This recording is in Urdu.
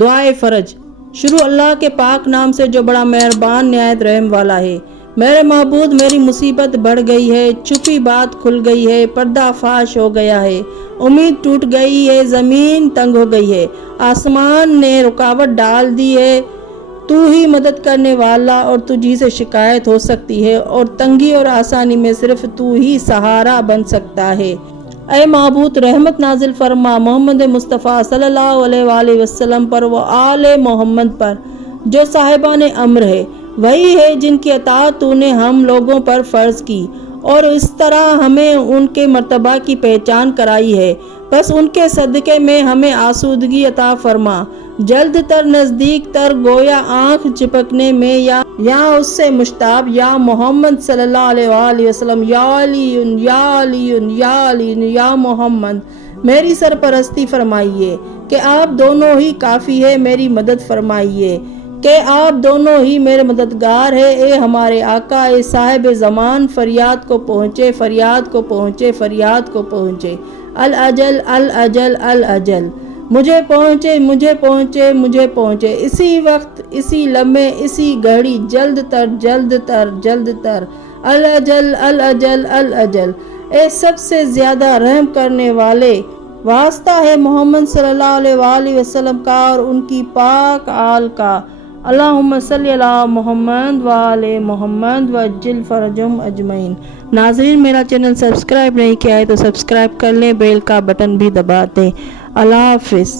دعائے فرج۔ شروع اللہ کے پاک نام سے جو بڑا مہربان نہایت رحم والا ہے۔ میرے معبود میری مصیبت بڑھ گئی ہے، چھپی بات کھل گئی ہے، پردہ فاش ہو گیا ہے، امید ٹوٹ گئی ہے، زمین تنگ ہو گئی ہے، آسمان نے رکاوٹ ڈال دی ہے، تو ہی مدد کرنے والا اور تجھی سے شکایت ہو سکتی ہے، اور تنگی اور آسانی میں صرف تو ہی سہارا بن سکتا ہے۔ اے معبود رحمت نازل فرما محمد مصطفیٰ صلی اللہ علیہ وآلہ وسلم پر و آل محمد پر، جو صاحبان امر ہے، وہی ہے جن کی اطاعت تو نے ہم لوگوں پر فرض کی، اور اس طرح ہمیں ان کے مرتبہ کی پہچان کرائی ہے، بس ان کے صدقے میں ہمیں آسودگی عطا فرما، جلد تر نزدیک تر گویا آنکھ جھپکنے میں یا اس سے مشتاب، یا محمد صلی اللہ علیہ وآلہ وسلم، یا علی یا علی یا علی یا محمد، میری سرپرستی فرمائیے کہ آپ دونوں ہی کافی ہے، میری مدد فرمائیے کہ آپ دونوں ہی میرے مددگار ہیں۔ اے ہمارے آقا، اے صاحب زمان، فریاد کو پہنچے، فریاد کو پہنچے، فریاد کو پہنچے، الاجل الاجل الاجل، مجھے پہنچے، مجھے پہنچے، مجھے پہنچے، اسی وقت، اسی لمحے، اسی گھڑی، جلد تر جلد تر جلد تر، الاجل الاجل الاجل، اے سب سے زیادہ رحم کرنے والے، واسطہ ہے محمد صلی اللہ علیہ وآلہ وسلم کا اور ان کی پاک آل کا، اللہم صلی علی محمد وآل محمد وعجل فرجہم اجمعین۔ ناظرین، میرا چینل سبسکرائب نہیں کیا ہے تو سبسکرائب کر لیں، بیل کا بٹن بھی دبا دیں۔ اللہ حافظ۔